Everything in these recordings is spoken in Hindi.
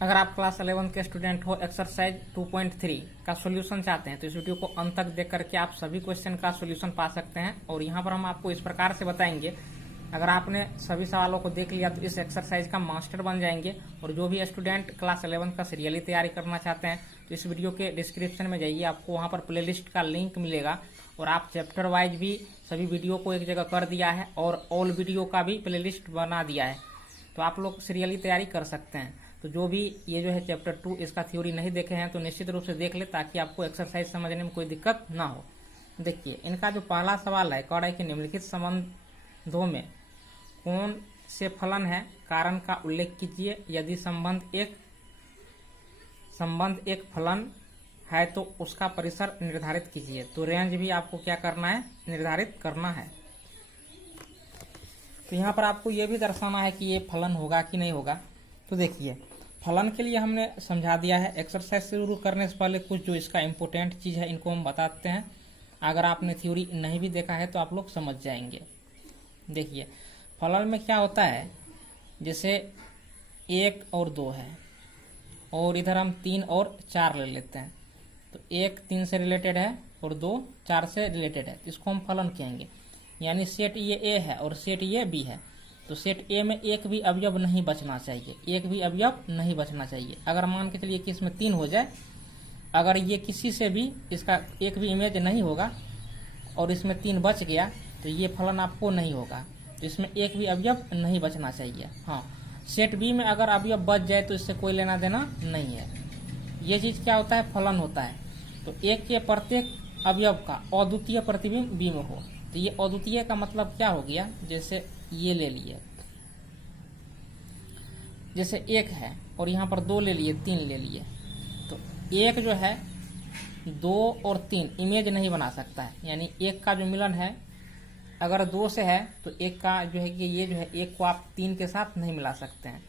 अगर आप क्लास 11 के स्टूडेंट हो, एक्सरसाइज 2.3 का सॉल्यूशन चाहते हैं तो इस वीडियो को अंत तक देख करके आप सभी क्वेश्चन का सॉल्यूशन पा सकते हैं। और यहाँ पर हम आपको इस प्रकार से बताएंगे, अगर आपने सभी सवालों को देख लिया तो इस एक्सरसाइज का मास्टर बन जाएंगे। और जो भी स्टूडेंट क्लास 11 का सीरियली तैयारी करना चाहते हैं तो इस वीडियो के डिस्क्रिप्शन में जाइए, आपको वहाँ पर प्लेलिस्ट का लिंक मिलेगा और आप चैप्टर वाइज भी सभी वीडियो को एक जगह कर दिया है और ऑल वीडियो का भी प्लेलिस्ट बना दिया है, तो आप लोग सीरियली तैयारी कर सकते हैं। तो जो भी ये जो है चैप्टर 2 इसका थ्योरी नहीं देखे हैं तो निश्चित रूप से देख ले, ताकि आपको एक्सरसाइज समझने में कोई दिक्कत ना हो। देखिए, इनका जो पहला सवाल है, कह रहा है कि निम्नलिखित संबंधों में कौन से फलन है, कारण का उल्लेख कीजिए। यदि संबंध एक फलन है तो उसका परिसर निर्धारित कीजिए। तो रेंज भी आपको क्या करना है, निर्धारित करना है। तो यहाँ पर आपको ये भी दर्शाना है कि ये फलन होगा कि नहीं होगा। तो देखिए, फलन के लिए हमने समझा दिया है। एक्सरसाइज शुरू करने से पहले कुछ जो इसका इम्पोर्टेंट चीज़ है इनको हम बताते हैं। अगर आपने थ्योरी नहीं भी देखा है तो आप लोग समझ जाएंगे। देखिए, फलन में क्या होता है, जैसे 1 और 2 है और इधर हम 3 और 4 ले लेते हैं। तो 1 3 से रिलेटेड है और 2 4 से रिलेटेड है, तो इसको हम फलन कहेंगे। यानी सेट ये ए है और सेट ये बी है, तो सेट ए में एक भी अवयव नहीं बचना चाहिए, एक भी अवयव नहीं बचना चाहिए। अगर मान के चलिए कि इसमें 3 हो जाए, अगर ये किसी से भी इसका एक भी इमेज नहीं होगा और इसमें 3 बच गया तो ये फलन आपको नहीं होगा। तो इसमें एक भी अवयव नहीं बचना चाहिए। हाँ, सेट बी में अगर अवयव बच जाए तो इससे कोई लेना देना नहीं है। ये चीज़ क्या होता है, फलन होता है। तो एक के प्रत्येक अवयव का अद्वितीय प्रतिबिंब बी में हो। तो ये अद्वितीय का मतलब क्या हो गया, जैसे ये ले लिए, जैसे 1 है और यहाँ पर 2 ले लिए, 3 ले लिए, तो 1 जो है 2 और 3 इमेज नहीं बना सकता है। यानी 1 का जो मिलन है अगर 2 से है तो 1 का जो है कि ये जो है 1 को आप 3 के साथ नहीं मिला सकते हैं।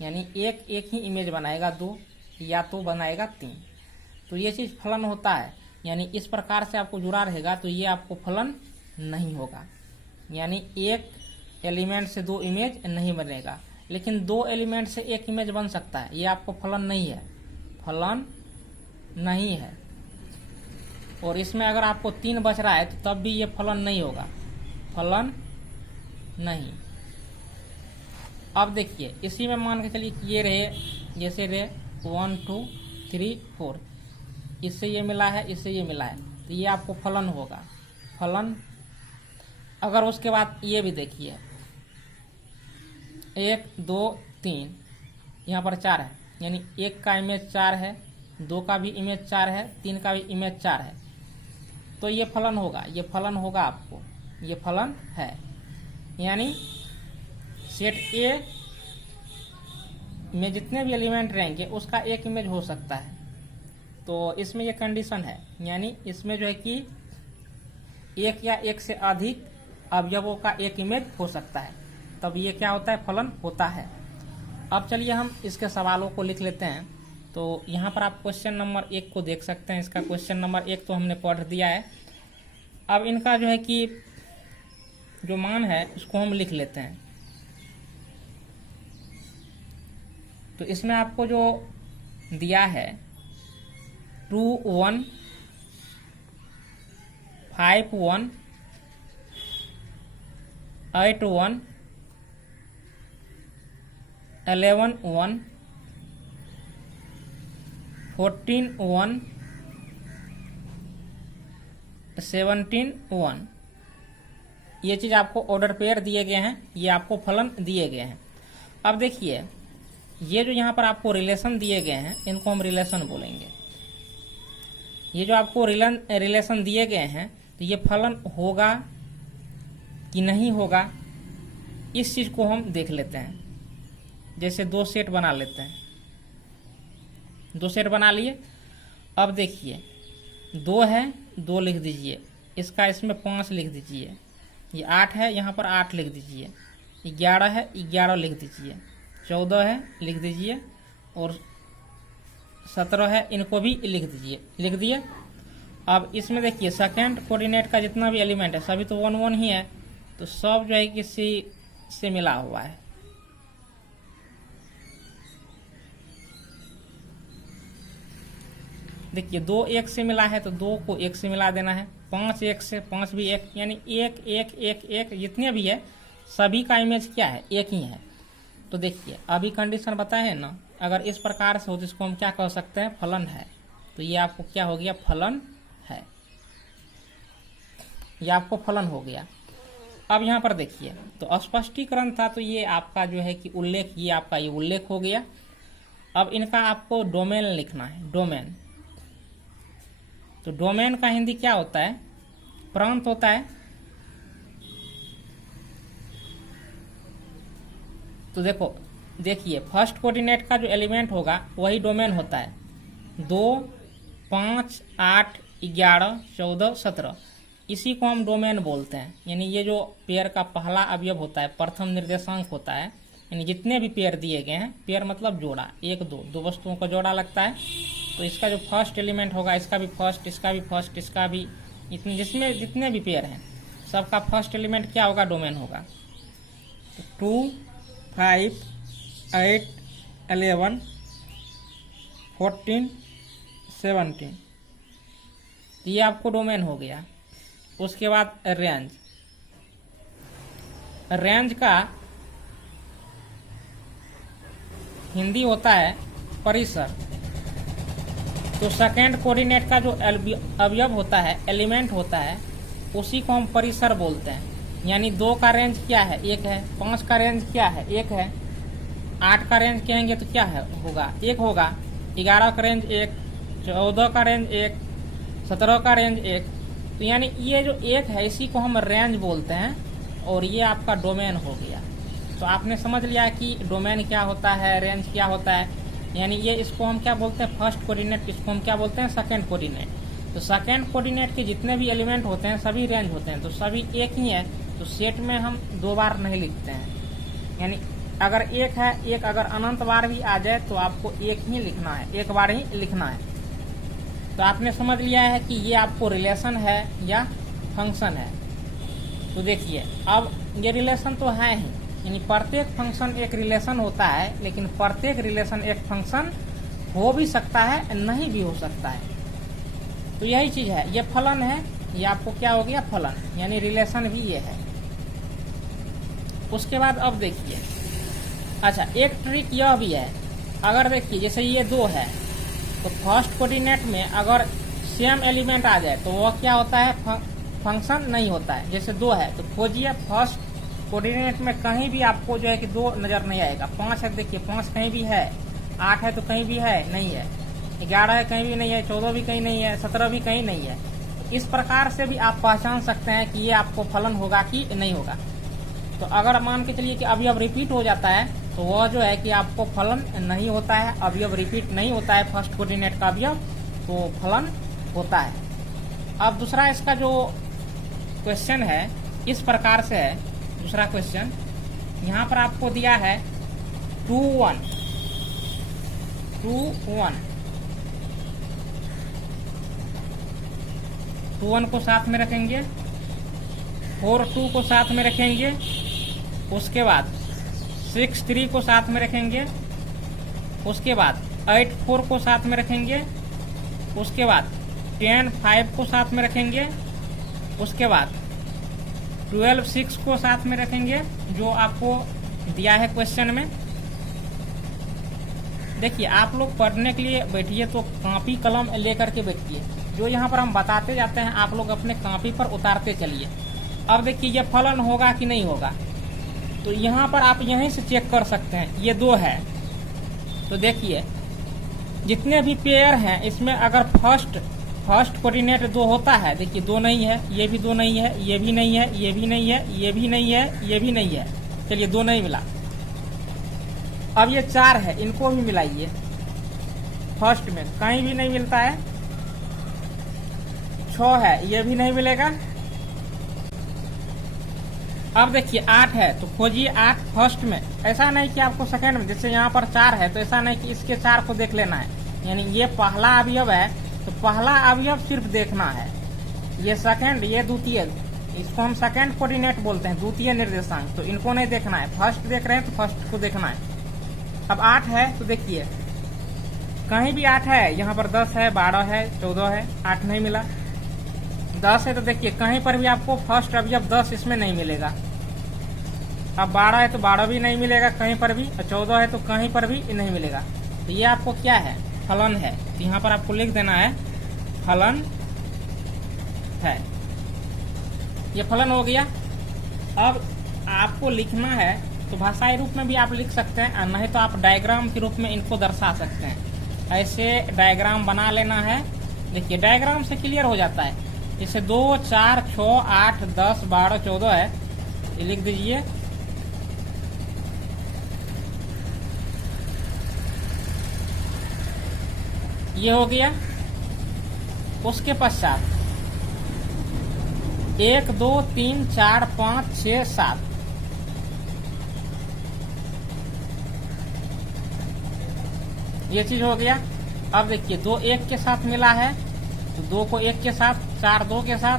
यानी एक ही इमेज बनाएगा, 2 या तो बनाएगा 3। तो ये चीज़ फलन होता है। यानी इस प्रकार से आपको जुड़ा रहेगा तो ये आपको फलन नहीं होगा। यानी एक एलिमेंट से 2 इमेज नहीं बनेगा, लेकिन 2 एलिमेंट से 1 इमेज बन सकता है। ये आपको फलन नहीं है, फलन नहीं है। और इसमें अगर आपको 3 बच रहा है तो तब भी ये फलन नहीं होगा, फलन नहीं। अब देखिए, इसी में मान के चलिए कि ये रहे, जैसे रहे 1 2 3 4, इससे ये मिला है, इससे ये मिला है, तो ये आपको फलन होगा, फलन। अगर उसके बाद ये भी देखिए, 1 2 3, यहाँ पर 4 है, यानी 1 का इमेज 4 है, 2 का भी इमेज 4 है, 3 का भी इमेज 4 है, तो ये फलन होगा, ये फलन होगा आपको, ये फलन है। यानी सेट ए में जितने भी एलिमेंट रहेंगे उसका एक इमेज हो सकता है। तो इसमें ये कंडीशन है, यानी इसमें जो है कि 1 या 1 से अधिक अवयवों का एक इमेज हो सकता है, तब ये क्या होता है, फलन होता है। अब चलिए हम इसके सवालों को लिख लेते हैं। तो यहाँ पर आप क्वेश्चन नंबर 1 को देख सकते हैं। इसका क्वेश्चन नंबर 1 तो हमने पढ़ दिया है। अब इनका जो है कि जो मान है उसको हम लिख लेते हैं। तो इसमें आपको जो दिया है 2 1 5 1 8 1 11 1 14 1 17 1, ये चीज़ आपको ऑर्डर पेयर दिए गए हैं, ये आपको फलन दिए गए हैं। अब देखिए, ये जो यहाँ पर आपको रिलेशन दिए गए हैं इनको हम रिलेशन बोलेंगे। ये जो आपको रिलेशन दिए गए हैं तो ये फलन होगा कि नहीं होगा, इस चीज़ को हम देख लेते हैं। जैसे 2 सेट बना लेते हैं, 2 सेट बना लिए। अब देखिए, 2 है, 2 लिख दीजिए, इसका इसमें 5 लिख दीजिए, ये 8 है, यहाँ पर 8 लिख दीजिए, 11 है, 11 लिख दीजिए, 14 है लिख दीजिए, और 17 है, इनको भी लिख दीजिए, लिख दिए। अब इसमें देखिए, सेकेंड कोऑर्डिनेट का जितना भी एलिमेंट है सभी तो 1 1 ही है, तो सब जो है किसी से मिला हुआ है। देखिए 2 1 से मिला है तो 2 को 1 से मिला देना है, 5 1 से, 5 भी 1, यानी 1 1 1 1 जितने भी है सभी का इमेज क्या है, एक ही है। तो देखिए अभी कंडीशन बताए है ना, अगर इस प्रकार से हो तो इसको हम क्या कह सकते हैं, फलन है। तो ये आपको क्या हो गया, फलन है, ये आपको फलन हो गया। अब यहाँ पर देखिए तो स्पष्टीकरण था, तो ये आपका जो है कि उल्लेख, ये आपका ये उल्लेख हो गया। अब इनका आपको डोमेन लिखना है, डोमेन। तो डोमेन का हिंदी क्या होता है, प्रांत होता है। तो देखिए फर्स्ट कोऑर्डिनेट का जो एलिमेंट होगा वही डोमेन होता है। 2 5 8 11 14 17 इसी को हम डोमेन बोलते हैं। यानी ये जो पेयर का पहला अवयव होता है, प्रथम निर्देशांक होता है, यानी जितने भी पेयर दिए गए हैं, पेयर मतलब जोड़ा, 1 2 दो वस्तुओं का जोड़ा लगता है। तो इसका जो फर्स्ट एलिमेंट होगा, इसका भी फर्स्ट, इसका भी फर्स्ट, इसका भी, इतने जिसमें जितने भी पेयर हैं सबका फर्स्ट एलिमेंट क्या होगा, डोमेन होगा। 2 5 8 11 14 17 तो ये आपको डोमेन हो गया। उसके बाद रेंज, रेंज का हिंदी होता है परिसर। तो सेकेंड कोऑर्डिनेट का जो अवयव होता है, एलिमेंट होता है, उसी को हम परिसर बोलते हैं। यानी 2 का रेंज क्या है, 1 है, 5 का रेंज क्या है, 1 है, 8 का रेंज कहेंगे तो क्या है, होगा 1 होगा, 11 का रेंज 1, 14 का रेंज 1, 17 का रेंज 1। तो यानी ये जो 1 है इसी को हम रेंज बोलते हैं, और ये आपका डोमेन हो गया। तो आपने समझ लिया कि डोमेन क्या होता है, रेंज क्या होता है। यानी ये, इसको हम क्या बोलते हैं, फर्स्ट कोऑर्डिनेट, इसको हम क्या बोलते हैं, सेकंड कोऑर्डिनेट। तो सेकंड कोऑर्डिनेट के जितने भी एलिमेंट होते हैं सभी रेंज होते हैं, तो सभी एक ही है। तो सेट में हम 2 बार नहीं लिखते हैं। यानी अगर 1 है, 1 अगर अनंत बार भी आ जाए तो आपको 1 ही लिखना है, 1 बार ही लिखना है। तो आपने समझ लिया है कि ये आपको रिलेशन है या फंक्शन है। तो देखिए अब ये रिलेशन तो है ही, यानी प्रत्येक फंक्शन एक रिलेशन होता है, लेकिन प्रत्येक रिलेशन एक फंक्शन हो भी सकता है, नहीं भी हो सकता है। तो यही चीज है, ये फलन है, ये आपको क्या हो गया, फलन, यानी रिलेशन भी ये है। उसके बाद अब देखिए, अच्छा एक ट्रिक यह भी है, अगर देखिए जैसे ये 2 है तो फर्स्ट कोऑर्डिनेट में अगर सेम एलिमेंट आ जाए तो वह क्या होता है, फंक्शन नहीं होता है। जैसे 2 है तो खोजिए फर्स्ट कोऑर्डिनेट में कहीं भी आपको जो है कि 2 नजर नहीं आएगा। 5 है, देखिए 5 कहीं भी है, 8 है तो कहीं भी है नहीं है, 11 है कहीं भी नहीं है, 14 भी कहीं नहीं है, 17 भी कहीं नहीं है। इस प्रकार से भी आप पहचान सकते हैं कि ये आपको फलन होगा कि नहीं होगा। तो अगर मान के चलिए कि अवयव रिपीट हो जाता है तो वह जो है कि आपको फलन नहीं होता है, अवयव रिपीट नहीं होता है फर्स्ट कोऑर्डिनेट का अवयव, तो फलन होता है। अब दूसरा इसका जो क्वेश्चन है इस प्रकार से है। दूसरा क्वेश्चन यहाँ पर आपको दिया है 2 1 2 1 2 1 को साथ में रखेंगे, 4 2 को साथ में रखेंगे, उसके बाद 6 3 को साथ में रखेंगे, उसके बाद 8 4 को साथ में रखेंगे, उसके बाद 10 5 को साथ में रखेंगे, उसके बाद 12 6 को साथ में रखेंगे, जो आपको दिया है क्वेश्चन में। देखिए आप लोग पढ़ने के लिए बैठिए तो कॉपी कलम लेकर के बैठिए, जो यहाँ पर हम बताते जाते हैं आप लोग अपने कॉपी पर उतारते चलिए। अब देखिए ये फलन होगा कि नहीं होगा, तो यहाँ पर आप यहीं से चेक कर सकते हैं। ये 2 है तो देखिए जितने भी पेयर हैं इसमें अगर फर्स्ट कोऑर्डिनेट 2 होता है, देखिए 2 नहीं है, ये भी 2 नहीं है, ये भी नहीं है, ये भी नहीं है, ये भी नहीं है, ये भी नहीं है, चलिए 2 नहीं मिला। अब ये 4 है, इनको भी मिलाइए, फर्स्ट में कहीं भी नहीं मिलता है। 6 है, ये भी नहीं मिलेगा। अब देखिए 8 है तो खोजिए 8 फर्स्ट में, ऐसा नहीं कि आपको सेकंड में, जैसे यहाँ पर 4 है तो ऐसा नहीं कि इसके 4 को देख लेना है। यानी ये पहला अवयव है तो पहला अवयव सिर्फ देखना है, ये सेकंड, ये द्वितीय, इसको हम सेकंड कोऑर्डिनेट बोलते हैं, द्वितीय निर्देशांक, तो इनको नहीं देखना है। फर्स्ट देख रहे हैं तो फर्स्ट को देखना है। अब 8 है तो देखिए कहीं भी 8 है, यहाँ पर 10 है, 12 है, 14 है, 8 नहीं मिला। 10 है तो देखिए कहीं पर भी आपको फर्स्ट अवयव 10 इसमें नहीं मिलेगा। अब 12 है तो 12 भी नहीं मिलेगा कहीं पर भी, और 14 है तो कहीं पर भी नहीं मिलेगा। तो ये आपको क्या है, फलन है। तो यहाँ पर आपको लिख देना है फलन है, ये फलन हो गया। अब आपको लिखना है तो भाषाई रूप में भी आप लिख सकते हैं, और नहीं तो आप डायग्राम के रूप में इनको दर्शा सकते हैं। ऐसे डायग्राम बना लेना है। देखिए डायग्राम से क्लियर हो जाता है। जैसे 2, 4, 6, 8, 10, 12, 14 है, ये लिख दीजिए। ये हो गया। उसके पश्चात 1, 2, 3, 4, 5, 6, 7, ये चीज हो गया। अब देखिए 2 1 के साथ मिला है तो 2 को 1 के साथ, 4 2 के साथ,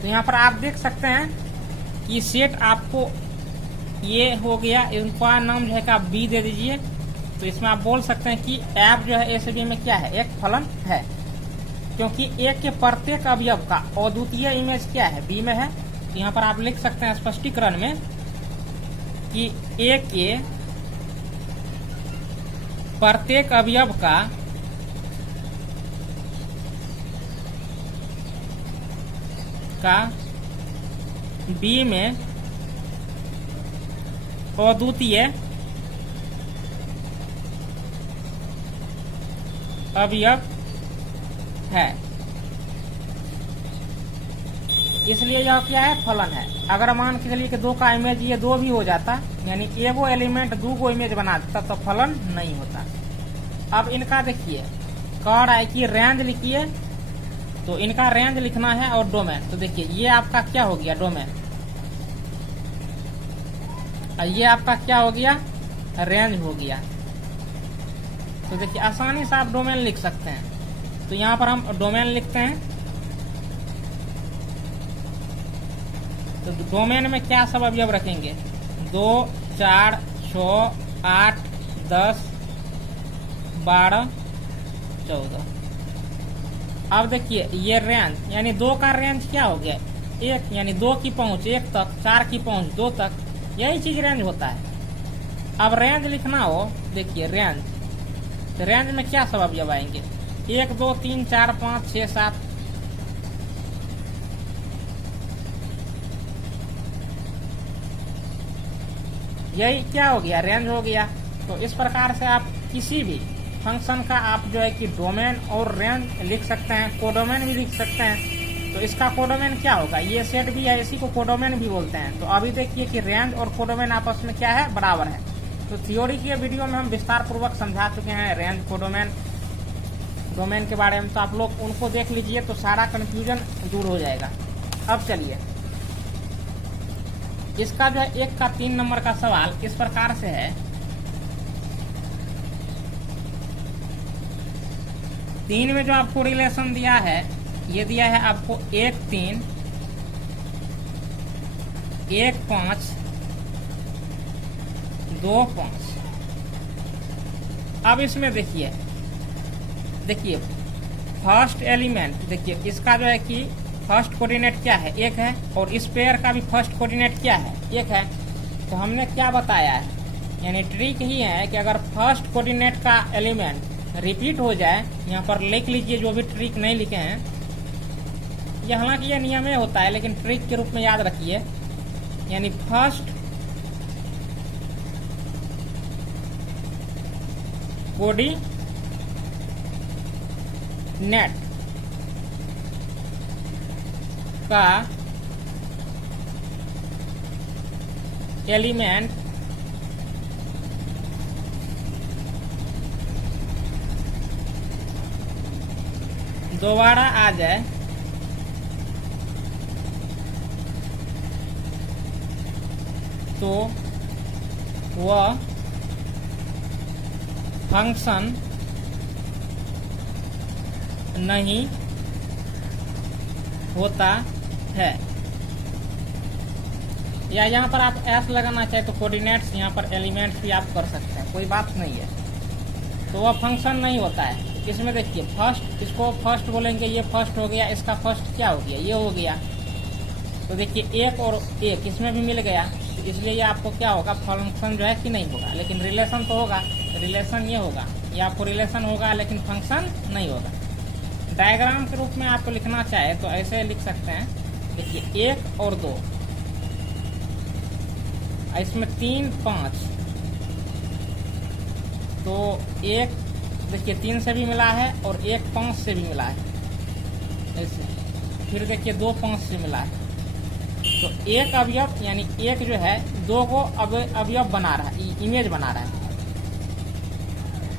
तो यहाँ पर आप देख सकते हैं कि सेट आपको ये हो गया। इनका नाम जो है कि आप बी दे दीजिए। तो इसमें आप बोल सकते हैं कि एफ जो है ए से बी में क्या है, एक फलन है, क्योंकि एक के प्रत्येक अवयव का अद्वितीय इमेज क्या है, बी में है। तो यहाँ पर आप लिख सकते हैं स्पष्टीकरण में कि ए के प्रत्येक अवयव का बी में अद्वितीय अवयव है, इसलिए यह क्या है, फलन है। अगर मान के चलिए कि 2 का इमेज ये 2 भी हो जाता, यानी एगो एलिमेंट 2 गो इमेज बना देता, तो फलन नहीं होता। अब इनका देखिए कह रहा है कि रेंज लिखिए, तो इनका रेंज लिखना है और डोमेन। तो देखिए ये आपका क्या हो गया, डोमेन, और ये आपका क्या हो गया, रेंज हो गया। तो देखिए आसानी से आप डोमेन लिख सकते हैं। तो यहाँ पर हम डोमेन लिखते हैं। तो डोमेन में क्या सब अवयव रखेंगे, 2, 4, 6, 8, 10, 12, 14। अब देखिए ये रेंज, यानी 2 का रेंज क्या हो गया, 1, यानी 2 की पहुंच 1 तक, 4 की पहुंच 2 तक, यही चीज रेंज होता है। अब रेंज लिखना हो, देखिए रेंज, तो रेंज में क्या सब अवयव आएंगे, 1, 2, 3, 4, 5, 6, 7। यही क्या हो गया, रेंज हो गया। तो इस प्रकार से आप किसी भी फंक्शन का आप जो है कि डोमेन और रेंज लिख सकते हैं, कोडोमेन भी लिख सकते हैं। तो इसका कोडोमेन क्या होगा, ये सेट भी है, इसी को कोडोमेन भी बोलते हैं। तो अभी देखिए कि रेंज और कोडोमेन आपस में क्या है, बराबर है। तो थ्योरी के वीडियो में हम विस्तार पूर्वक समझा चुके हैं रेंज, कोडोमेन, डोमेन के बारे में। तो आप लोग उनको देख लीजिए तो सारा कंफ्यूजन दूर हो जाएगा। अब चलिए इसका जो है 1 का 3 नंबर का सवाल इस प्रकार से है। 3 में जो आपको रिलेशन दिया है, ये दिया है आपको 1, 3, 1, 5, 2, 5। अब इसमें देखिए फर्स्ट एलिमेंट, देखिए इसका जो है कि फर्स्ट कोऑर्डिनेट क्या है, 1 है, और इस पेयर का भी फर्स्ट कोऑर्डिनेट क्या है, 1 है। तो हमने क्या बताया है, यानी ट्रिक ही है कि अगर फर्स्ट कोऑर्डिनेट का एलिमेंट रिपीट हो जाए, यहाँ पर लिख लीजिए जो भी ट्रिक नहीं लिखे हैं, ये हालांकि ये नियम ही होता है लेकिन ट्रिक के रूप में याद रखिए। यानी फर्स्ट कोऑर्डिनेट का एलिमेंट दोबारा आ जाए तो वह फंक्शन नहीं होता है। या यहाँ पर आप एस लगाना चाहे तो कोऑर्डिनेट्स यहाँ पर एलिमेंट्स भी आप कर सकते हैं, कोई बात नहीं है। तो वह फंक्शन नहीं होता है। इसमें देखिए फर्स्ट, इसको फर्स्ट बोलेंगे, ये फर्स्ट हो गया, इसका फर्स्ट क्या हो गया, ये हो गया। तो देखिए एक और एक इसमें भी मिल गया, तो इसलिए ये आपको क्या होगा, फंक्शन जो है कि नहीं होगा, लेकिन रिलेशन तो होगा। रिलेशन ये होगा, ये आपको रिलेशन होगा लेकिन फंक्शन नहीं होगा। डायग्राम के रूप में आपको लिखना चाहे तो ऐसे लिख सकते हैं, देखिए 1 और 2, इसमें 3 5, तो 1 देखिए 3 से भी मिला है और 1 5 से भी मिला है ऐसे, फिर देखिए 2 5 से मिला है। तो एक अवयव यानी एक जो है 2 को अवयव बना रहा है, इमेज बना रहा है।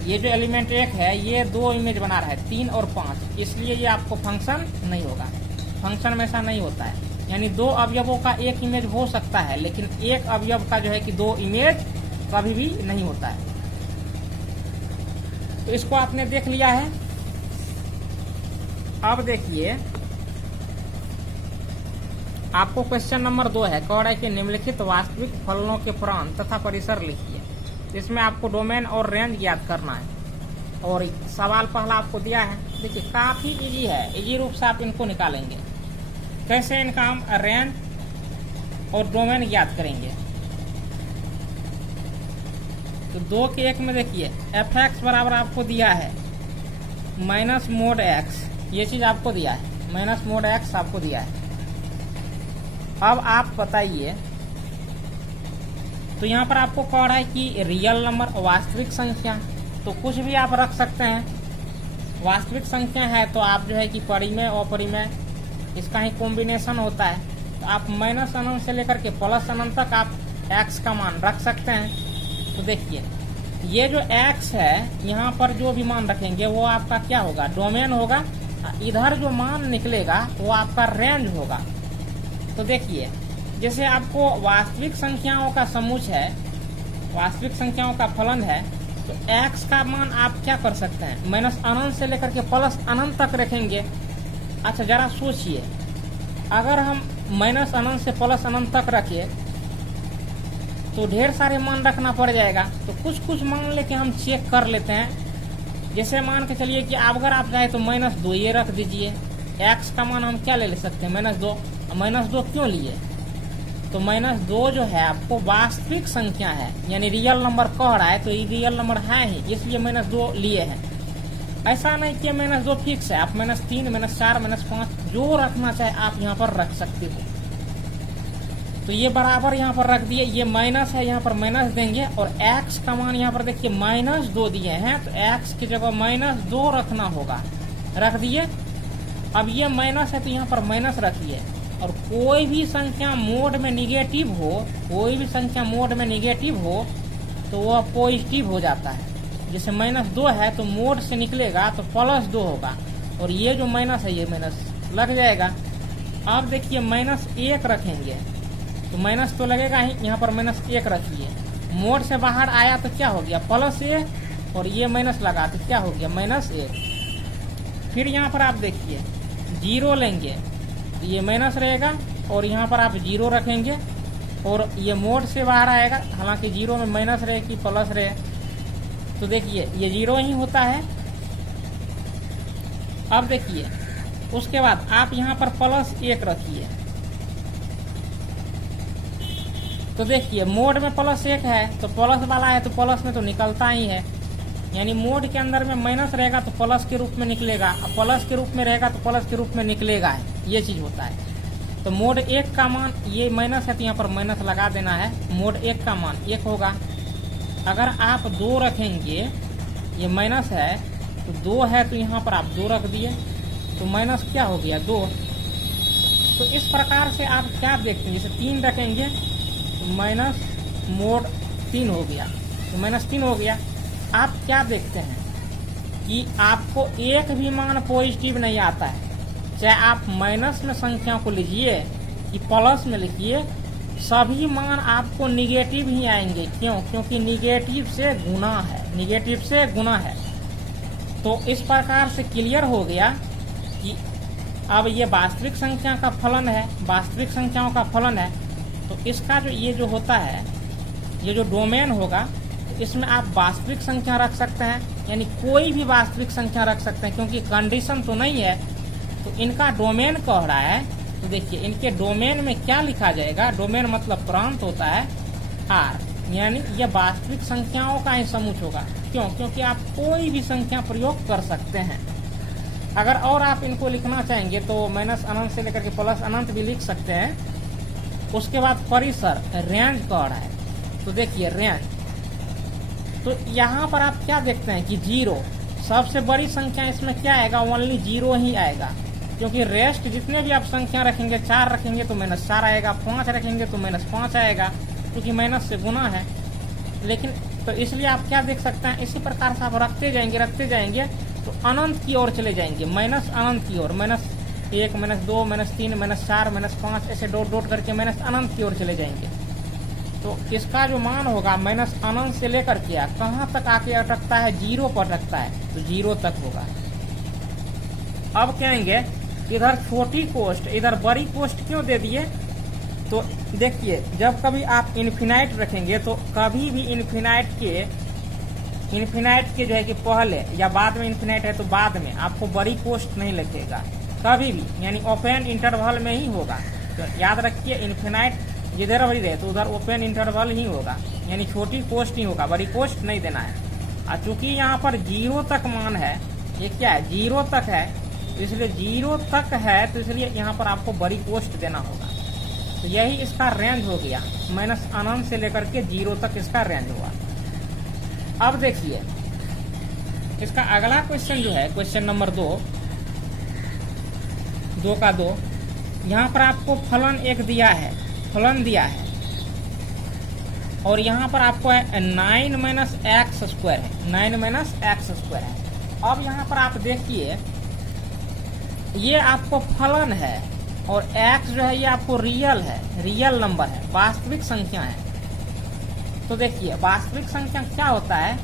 ये जो एलिमेंट 1 है ये 2 इमेज बना रहा है, 3 और 5, इसलिए ये आपको फंक्शन नहीं होगा। फंक्शन में ऐसा नहीं होता है, यानी 2 अवयवों का एक इमेज हो सकता है, लेकिन एक अवयव का जो है कि 2 इमेज कभी भी नहीं होता है। तो इसको आपने देख लिया है। अब देखिए आपको क्वेश्चन नंबर 2 है, कह रहा है कि निम्नलिखित वास्तविक फलनों के पुराण तथा परिसर लिखिए। इसमें आपको डोमेन और रेंज ज्ञात करना है। और सवाल पहला आपको दिया है, देखिए काफी इजी है, इजी रूप से आप इनको निकालेंगे। कैसे इनका हम रेंज और डोमेन ज्ञात करेंगे। तो 2 के 1 में देखिए f(x) बराबर आपको दिया है माइनस मोड x, ये चीज आपको दिया है, माइनस मोड x आपको दिया है। अब आप बताइए, तो यहाँ पर आपको कह रहा है कि रियल नंबर वास्तविक संख्या, तो कुछ भी आप रख सकते हैं। वास्तविक संख्या है तो आप जो है कि परिमेय और अपरिमेय इसका ही कॉम्बिनेशन होता है। तो आप माइनस अनंत से लेकर के प्लस अनंत तक आप x का मान रख सकते हैं। तो देखिए ये जो x है यहाँ पर जो भी मान रखेंगे वो आपका क्या होगा, डोमेन होगा। इधर जो मान निकलेगा वो आपका रेंज होगा। तो देखिए जैसे आपको वास्तविक संख्याओं का समूह है, वास्तविक संख्याओं का फलन है, तो x का मान आप क्या कर सकते हैं, माइनस अनंत से लेकर के प्लस अनंत तक रखेंगे। अच्छा जरा सोचिए, अगर हम माइनस अनंत से प्लस अनंत तक रखे तो ढेर सारे मान रखना पड़ जाएगा। तो कुछ कुछ मान लेके हम चेक कर लेते हैं। जैसे मान के चलिए कि अगर आप चाहे तो -2 ये रख दीजिए। x का मान हम क्या ले सकते हैं, -2। -2 क्यों लिए, तो -2 जो है आपको वास्तविक संख्या है, यानी रियल नंबर कह रहा है, तो ये रियल नंबर है ही, इसलिए -2 लिए हैं। ऐसा नहीं कि -2 फिक्स है, आप -3 -4 -5 जो रखना चाहे आप यहाँ पर रख सकते हो। तो ये बराबर यहाँ पर रख दिए, ये माइनस है, यहाँ पर माइनस देंगे, और x का मान यहाँ पर देखिए -2 दिए हैं, तो x की जगह -2 रखना होगा, रख दिए। अब ये माइनस है तो यहाँ पर माइनस रखिए। और कोई भी संख्या मोड में निगेटिव हो, कोई भी संख्या मोड में निगेटिव हो तो वह पॉजिटिव हो जाता है। जैसे -2 है तो मोड से निकलेगा तो +2 होगा, और ये जो माइनस है ये माइनस लग जाएगा। अब देखिए -1 रखेंगे तो माइनस तो लगेगा ही, यहाँ पर -1 रखिए। मोड से बाहर आया तो क्या हो गया, +1, और ये माइनस लगा तो क्या हो गया, -1। फिर यहाँ पर आप देखिए 0 लेंगे, ये माइनस रहेगा, और यहाँ पर आप 0 रखेंगे, और ये मोड से बाहर आएगा, हालांकि 0 में माइनस रहे कि प्लस रहे, तो देखिए ये 0 ही होता है। अब देखिए उसके बाद आप यहाँ पर +1 रखिए, तो देखिए मोड में +1 है तो प्लस वाला है तो प्लस में तो निकलता ही है, यानी मोड के अंदर में माइनस रहेगा तो प्लस के रूप में निकलेगा, और प्लस के रूप में रहेगा तो प्लस के रूप में निकलेगा, ये चीज होता है। तो मोड 1 का मान, ये माइनस है तो यहाँ पर माइनस लगा देना है, मोड 1 का मान 1 होगा। अगर आप 2 रखेंगे, ये माइनस है तो 2 है तो यहाँ पर आप 2 रख दिए, तो माइनस क्या हो गया, 2। तो इस प्रकार से आप क्या देखते हैं, जैसे 3 रखेंगे तो माइनस मोड 3 हो गया, तो -3 हो गया। आप क्या देखते हैं कि आपको एक भी मान पॉजिटिव नहीं आता है, चाहे आप माइनस में संख्या को लीजिए कि प्लस में लिखिए, सभी मान आपको निगेटिव ही आएंगे। क्यों, क्योंकि निगेटिव से गुना है, निगेटिव से गुना है। तो इस प्रकार से क्लियर हो गया कि अब ये वास्तविक संख्या का फलन है, वास्तविक संख्याओं का फलन है, तो इसका जो ये जो होता है, ये जो डोमेन होगा, तो इसमें आप वास्तविक संख्या रख सकते हैं, यानी कोई भी वास्तविक संख्या रख सकते हैं, क्योंकि कंडीशन तो नहीं है। तो इनका डोमेन कह रहा है, तो देखिए इनके डोमेन में क्या लिखा जाएगा, डोमेन मतलब प्रांत होता है आर, यानी यह वास्तविक संख्याओं का ही समूह होगा। क्यों? क्योंकि आप कोई भी संख्या प्रयोग कर सकते हैं। अगर और आप इनको लिखना चाहेंगे तो माइनस अनंत से लेकर के प्लस अनंत भी लिख सकते हैं। उसके बाद परिसर रेंज कह रहा है, तो देखिए रेंज, तो यहाँ पर आप क्या देखते हैं कि 0 सबसे बड़ी संख्या इसमें क्या आएगा, ओनली 0 ही आएगा, क्योंकि रेस्ट जितने भी आप संख्या रखेंगे, 4 रखेंगे तो -4 आएगा, 5 रखेंगे तो -5 आएगा, क्योंकि माइनस से गुना है। लेकिन तो इसलिए आप क्या देख सकते हैं, इसी प्रकार से आप रखते जाएंगे तो अनंत की ओर चले जाएंगे, माइनस अनंत की ओर, -1, -2, -3, -4, -5 ऐसे डॉट डॉट करके माइनस अनंत की ओर चले जाएंगे। तो इसका जो मान होगा माइनस अनंत से लेकर के कहाँ तक आके अटकता है, 0 पर अटकता है, तो 0 तक होगा। अब कहेंगे इधर छोटी कोष्ट इधर बड़ी कोष्ट क्यों दे दिए, तो देखिए जब कभी आप इन्फिनाइट रखेंगे तो कभी भी इन्फिनाइट के जो है कि पहले या बाद में इन्फिनाइट है तो बाद में आपको बड़ी कोष्ट नहीं लिखेगा कभी भी, यानी ओपन इंटरवल में ही होगा। तो याद रखिए इन्फिनाइट जिधर भी रहे तो उधर ओपन इंटरवल ही होगा, यानी छोटी कोष्ट ही होगा, बड़ी कोष्ट नहीं देना है। और चूंकि यहाँ पर 0 तक मान है, ये क्या है 0 तक है, तो इसलिए 0 तक है, तो इसलिए यहाँ पर आपको बड़ी कोष्ट देना होगा। तो यही इसका रेंज हो गया, माइनस अनंत से लेकर के 0 तक इसका रेंज हुआ। अब देखिए इसका अगला क्वेश्चन जो है, क्वेश्चन नंबर 2 का 2, यहाँ पर आपको फलन दिया है और यहाँ पर आपको है 9 - x² है, 9 - x² है। अब यहाँ पर आप देखिए ये आपको फलन है और x जो है ये आपको रियल नंबर है, वास्तविक संख्या है। तो देखिए वास्तविक संख्या क्या होता है,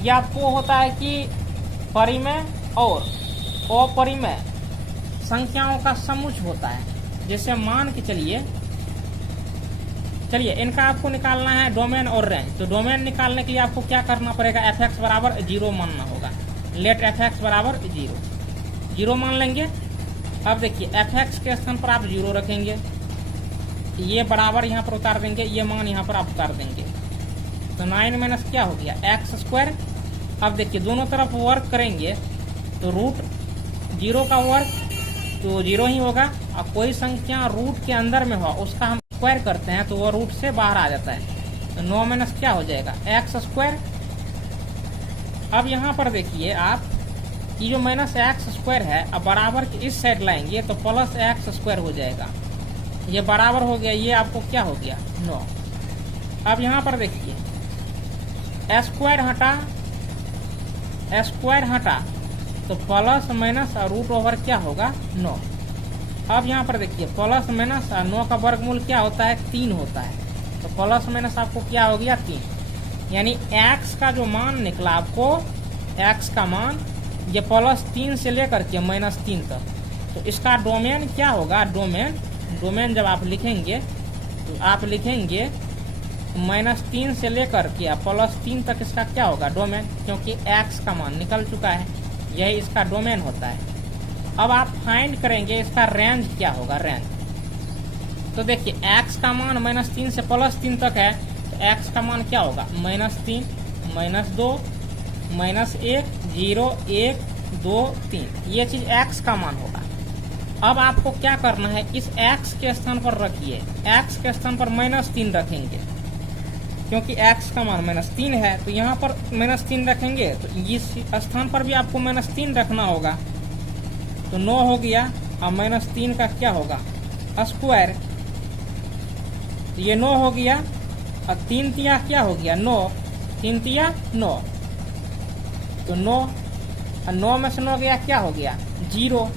यह आपको होता है कि परिमेय और अपरिमेय संख्याओं का समूह होता है। जैसे मान के चलिए इनका आपको निकालना है डोमेन और रेंज। तो डोमेन निकालने के लिए आपको क्या करना पड़ेगा, fx बराबर 0 मानना होगा। लेट fx बराबर 0 मान लेंगे। अब देखिए fx के स्थान पर आप 0 रखेंगे, ये बराबर यहाँ पर उतार देंगे, ये मान यहाँ पर आप उतार देंगे, तो 9 क्या हो गया x²। अब देखिए दोनों तरफ वर्क करेंगे तो रूट 0 का वर्क तो 0 ही होगा, और कोई संख्या रूट के अंदर में हो उसका हम स्क्वायर करते हैं तो वो रूट से बाहर आ जाता है, तो 9 क्या हो जाएगा x²। अब यहाँ पर देखिए आप ये जो -x² है, अब बराबर के इस साइड लाएंगे तो +x² हो जाएगा, ये बराबर हो गया, ये आपको क्या हो गया 9। अब यहाँ पर देखिए स्क्वायर हटा तो प्लस माइनस और रूट ओवर क्या होगा 9। अब यहाँ पर देखिए प्लस माइनस और 9 का वर्गमूल क्या होता है 3 होता है, तो प्लस माइनस आपको क्या हो गया 3, यानी x का जो मान निकला आपको, x का मान ये +3 से लेकर के -3 तक। तो इसका डोमेन क्या होगा, डोमेन जब आप लिखेंगे तो आप लिखेंगे -3 से लेकर के +3 तक इसका क्या होगा डोमेन, क्योंकि x का मान निकल चुका है, यही इसका डोमेन होता है। अब आप फाइंड करेंगे इसका रेंज क्या होगा, रेंज। तो देखिए x का मान -3 से +3 तक है, तो x का मान क्या होगा -3, -2, -1, 0, 1, 2, 3, ये चीज x का मान होगा। अब आपको क्या करना है, इस x के स्थान पर रखिए, x के स्थान पर -3 रखेंगे, क्योंकि x का मान -3 है, तो यहाँ पर -3 रखेंगे, तो इस स्थान पर भी आपको -3 रखना होगा, तो 9 हो गया। अब -3 का क्या होगा स्क्वायर, तो ये 9 हो गया, और 3 तिया क्या हो गया 9, 3 तिया 9, तो 9, और 9 में से 9 गया क्या हो गया 0,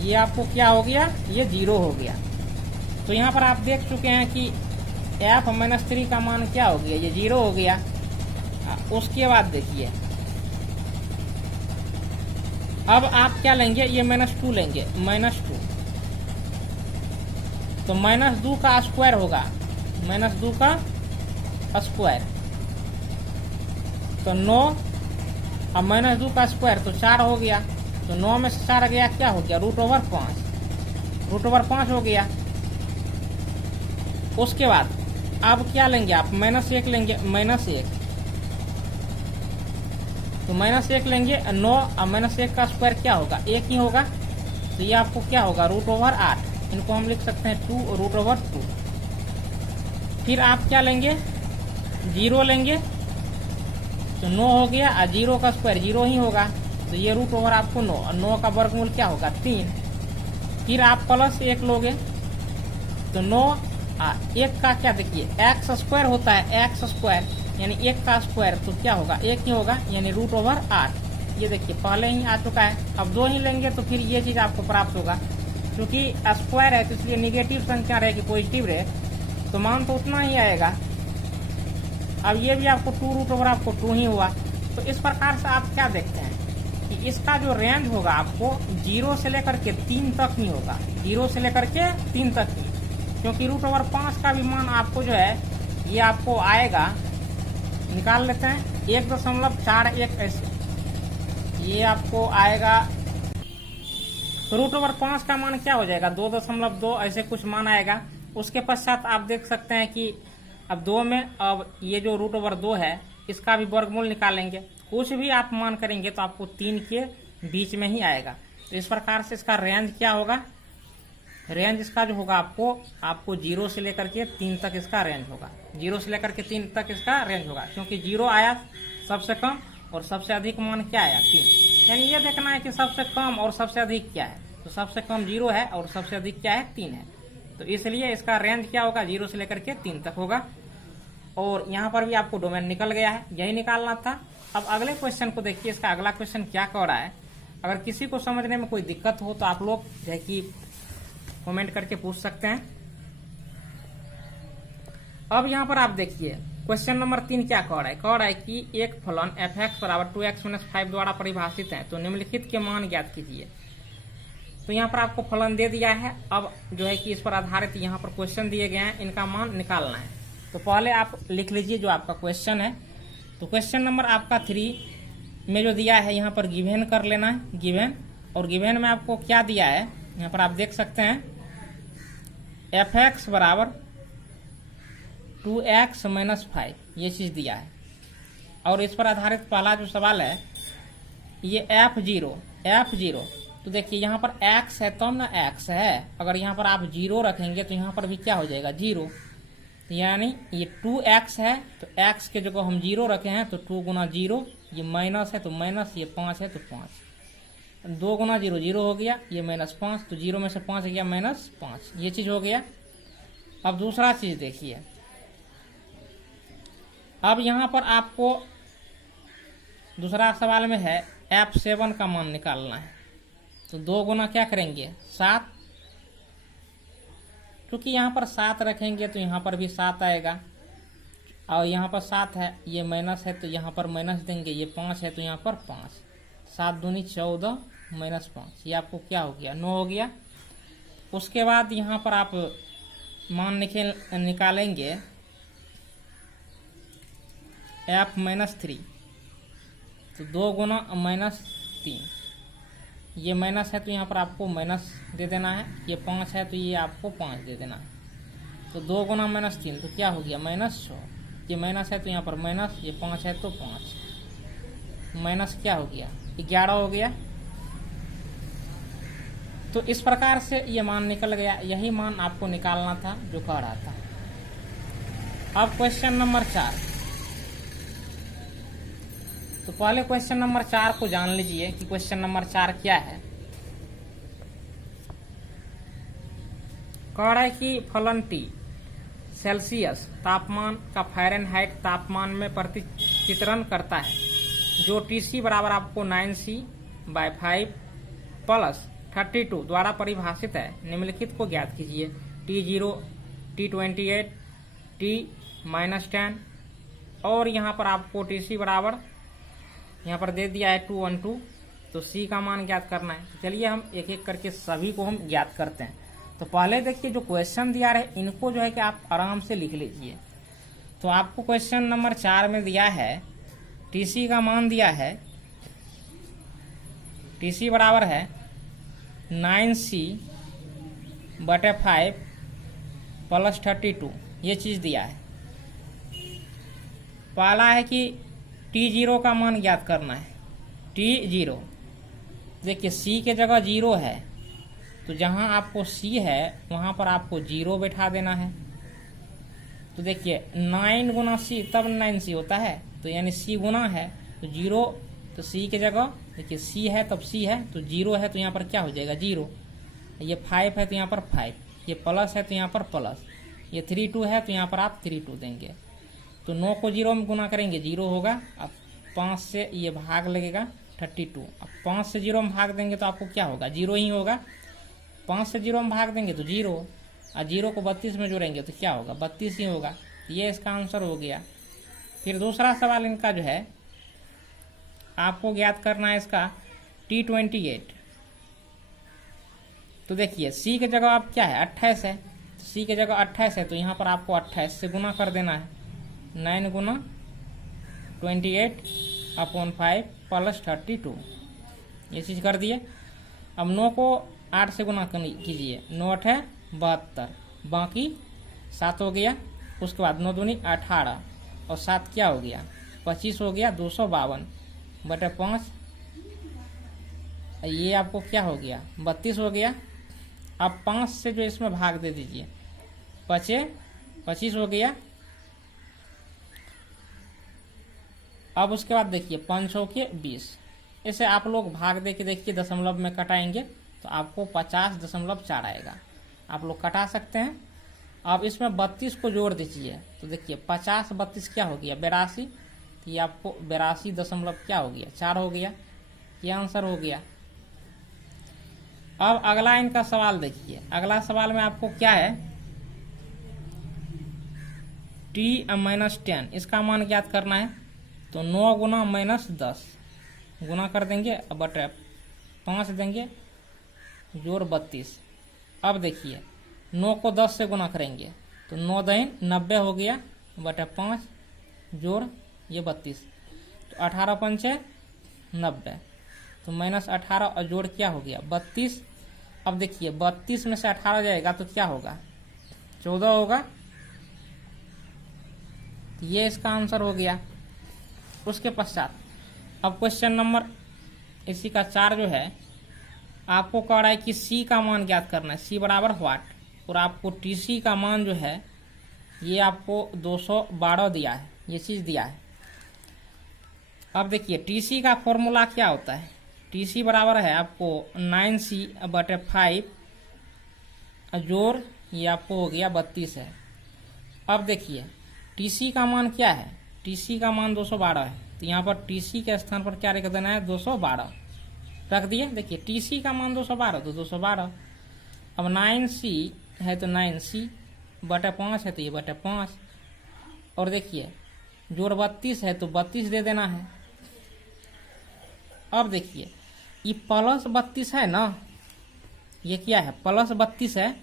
ये आपको क्या हो गया, ये 0 हो गया। तो यहाँ पर आप देख चुके हैं कि f-3 का मान क्या हो गया, ये 0 हो गया। उसके बाद देखिए अब आप क्या लेंगे, ये -2 लेंगे, -2, तो -2 का स्क्वायर होगा, -2 का स्क्वायर तो 9, अब -2 का स्क्वायर तो 4 हो गया, तो 9 में से 4 गया, क्या हो गया, √5, √5 हो गया। उसके बाद अब क्या लेंगे आप, -1 लेंगे, -1 तो -1 लेंगे 9, अब -1 का स्क्वायर क्या होगा, 1 ही होगा, तो ये आपको क्या होगा, √8, इनको हम लिख सकते हैं 2 √2। फिर आप क्या लेंगे, 0 लेंगे, तो 9 हो गया, और 0 का स्क्वायर 0 ही होगा, तो ये √, आपको 9, और 9 का वर्गमूल क्या होगा, 3। फिर आप +1 लोगे, तो 9, 1 का क्या, देखिए x स्क्वायर होता है, x स्क्वायर यानी 1 का स्क्वायर, तो क्या होगा, 1 ही होगा, यानी √8। ये देखिए पहले ही आ चुका है। अब 2 ही लेंगे तो फिर ये चीज आपको प्राप्त होगा, क्योंकि स्क्वायर है तो इसलिए निगेटिव संख्या रहेगी, पॉजिटिव रहे तो मान तो उतना ही आएगा। अब ये भी आपको 2 आपको 2 ही हुआ। तो इस प्रकार से आप क्या देखते हैं कि इसका जो रेंज होगा आपको 0 से लेकर के 3 तक ही होगा, 0 से लेकर के 3 तक ही, क्योंकि √5 का भी मान आपको जो है ये आपको आएगा, निकाल लेते हैं 1.41 ऐसे, ये आपको आएगा, तो √5 का मान क्या हो जाएगा, 2.2 ऐसे कुछ मान आएगा। उसके पश्चात आप देख सकते हैं कि अब 2 में अब ये जो √2 है इसका भी वर्गमूल निकालेंगे, कुछ भी आप मान करेंगे तो आपको 3 के बीच में ही आएगा। तो इस प्रकार से इसका रेंज क्या होगा, रेंज इसका जो होगा आपको 0 से लेकर के 3 तक इसका रेंज होगा, 0 से लेकर के 3 तक इसका रेंज होगा, क्योंकि 0 आया सबसे कम और सबसे अधिक मान क्या आया, 3। यानी ये देखना है कि सबसे कम और सबसे अधिक क्या है, तो सबसे कम 0 है और सबसे अधिक क्या है, 3 है, तो इसलिए इसका रेंज क्या होगा, 0 से लेकर के 3 तक होगा। और यहाँ पर भी आपको डोमेन निकल गया है, यही निकालना था। अब अगले क्वेश्चन को देखिए, इसका अगला क्वेश्चन क्या कह रहा है। अगर किसी को समझने में कोई दिक्कत हो तो आप लोग जो है कि कमेंट करके पूछ सकते हैं। अब यहाँ पर आप देखिए क्वेश्चन नंबर 3 क्या कह रहा है कि एक फलन f(x) = 2x - 5 द्वारा परिभाषित है, तो निम्नलिखित के मान ज्ञात कीजिए। तो यहाँ पर आपको फलन दे दिया है, अब जो है कि इस पर आधारित यहाँ पर क्वेश्चन दिए गए हैं, इनका मान निकालना है। तो पहले आप लिख लीजिए जो आपका क्वेश्चन है। तो क्वेश्चन नंबर आपका 3 में जो दिया है यहाँ पर गिवन कर लेना है, गिवन, और गिवन में आपको क्या दिया है यहाँ पर आप देख सकते हैं, f(x) = 2x - 5 ये चीज दिया है। और इस पर आधारित पहला जो सवाल है ये f0, तो देखिए यहाँ पर x है तब ना x है, अगर यहाँ पर आप 0 रखेंगे तो यहाँ पर भी क्या हो जाएगा, 0, यानी ये 2x है तो x के जगह हम 0 रखे हैं, तो 2 गुना 0, ये माइनस है तो माइनस, ये 5 है तो 5, 2 गुना 0 0 हो गया, ये -5, तो 0 में से 5 गया -5, ये चीज हो गया। अब दूसरा चीज देखिए, अब यहाँ पर आपको दूसरा सवाल में है f7 का मान निकालना है। तो 2 गुना क्या करेंगे, 7, क्योंकि यहाँ पर 7 रखेंगे तो यहाँ पर भी 7 आएगा, और यहाँ पर 7 है, ये माइनस है तो यहाँ पर माइनस देंगे, ये 5 है तो यहाँ पर 5, 7 दूनी 14 -5, ये आपको क्या हो गया, 9 हो गया। उसके बाद यहाँ पर आप मान निकालेंगे f-3, तो 2 गुना -3, ये माइनस है तो यहाँ पर आपको माइनस दे देना है, ये 5 है तो ये आपको 5 दे देना है, तो 2 गुना -3 तो क्या हो गया, -6, ये माइनस है तो यहाँ पर माइनस, ये 5 है तो 5, माइनस क्या हो गया, 11 हो गया। तो इस प्रकार से ये मान निकल गया, यही मान आपको निकालना था जो कह रहा था। अब क्वेश्चन नंबर 4, तो पहले क्वेश्चन नंबर 4 को जान लीजिए कि क्वेश्चन नंबर 4 क्या है। कह रहा है कि फलन T सेल्सियस तापमान का फ़ारेनहाइट तापमान में प्रतिचित्रण करता है, जो Tc बराबर आपको 9c/5 + 32 द्वारा परिभाषित है। निम्नलिखित को ज्ञात कीजिए, T0, T28, T-10, और यहाँ पर आपको Tc बराबर यहाँ पर दे दिया है 212, तो C का मान ज्ञात करना है। चलिए हम एक एक करके सभी को हम ज्ञात करते हैं। तो पहले देखिए जो क्वेश्चन दिया रहे इनको जो है कि आप आराम से लिख लीजिए। तो आपको क्वेश्चन नंबर 4 में दिया है टीसी का मान दिया है, टीसी बराबर है 9c/5 + 32, ये चीज दिया है। पहला है कि T0 का मान ज्ञात करना है। T0 देखिए सी के जगह 0 है, तो जहां आपको सी है वहां पर आपको 0 बैठा देना है। तो देखिए 9 गुना सी तब 9c होता है, तो यानी सी गुना है तो 0, तो सी के जगह देखिए सी है तब सी है, तो 0 है तो यहाँ पर क्या हो जाएगा 0। ये 5 है तो यहाँ पर 5, ये प्लस है तो यहाँ पर प्लस, ये 32 है तो यहाँ पर आप 32 देंगे। तो 9 को 0 में गुना करेंगे 0 होगा। अब 5 से ये भाग लगेगा 32, अब 5 से 0 में भाग देंगे तो आपको क्या होगा 0 ही होगा। 5 से 0 में भाग देंगे तो 0, और 0 को 32 में जोड़ेंगे तो क्या होगा 32 ही होगा। ये इसका आंसर हो गया। फिर दूसरा सवाल इनका जो है आपको ज्ञात करना है इसका T28। तो देखिए सी के जगह आप क्या है 28 है, तो सी के जगह 28 है तो यहाँ पर आपको 28 से गुना कर देना है। 9 गुना 28/5 + 32, ये चीज कर दिए। अब 9 को 8 से गुना कीजिए, 9 8 है 72, बाकी 7 हो गया। उसके बाद 9 दूनी 18 और 7 क्या हो गया 25 हो गया। 252/5, ये आपको क्या हो गया 32 हो गया। अब 5 से जो इसमें भाग दे दीजिए, 25 हो गया। अब उसके बाद देखिए 5 के 20, इसे आप लोग भाग दे के देखिए दशमलव में कटाएंगे तो आपको 50.4 आएगा। आप लोग कटा सकते हैं। अब इसमें 32 को जोड़ दीजिए तो देखिए 50 32 क्या हो गया 82, तो ये आपको 82 दशमलव क्या हो गया 4 हो गया। ये आंसर हो गया। अब अगला इनका सवाल देखिए। अगला सवाल में आपको क्या है T-10, इसका मान ज्ञात करना है। तो 9 गुना -10 गुना कर देंगे, बटे 5 देंगे, जोड़ 32। अब देखिए 9 को 10 से गुना करेंगे तो 9 दाइन 90 हो गया, बटे 5 जोड़ ये 32, तो 18 पंचे 90, तो -18 और जोड़ क्या हो गया 32। अब देखिए 32 में से 18 जाएगा तो क्या होगा 14 होगा। तो ये इसका आंसर हो गया। उसके पश्चात अब क्वेश्चन नंबर इसी का 4 जो है आपको कह रहा है कि सी का मान ज्ञात करना है, सी बराबर व्हाट, और आपको टीसी का मान जो है ये आपको 212 दिया है, ये चीज दिया है। अब देखिए टीसी का फॉर्मूला क्या होता है, टीसी बराबर है आपको 9c/5 जोड़ ये आपको हो गया 32 है। अब देखिए टीसी का मान क्या है, टीसी का मान 212 है, तो यहाँ पर टीसी के स्थान पर क्या रख देना है 212 रख दिए। देखिए टीसी का मान 212 तो 212। अब 9c है तो 9c/5 है तो ये बटे 5, और देखिए जोड़ 32 है तो 32 दे देना है। अब देखिए ये प्लस 32 है ना, ये क्या है प्लस 32 है।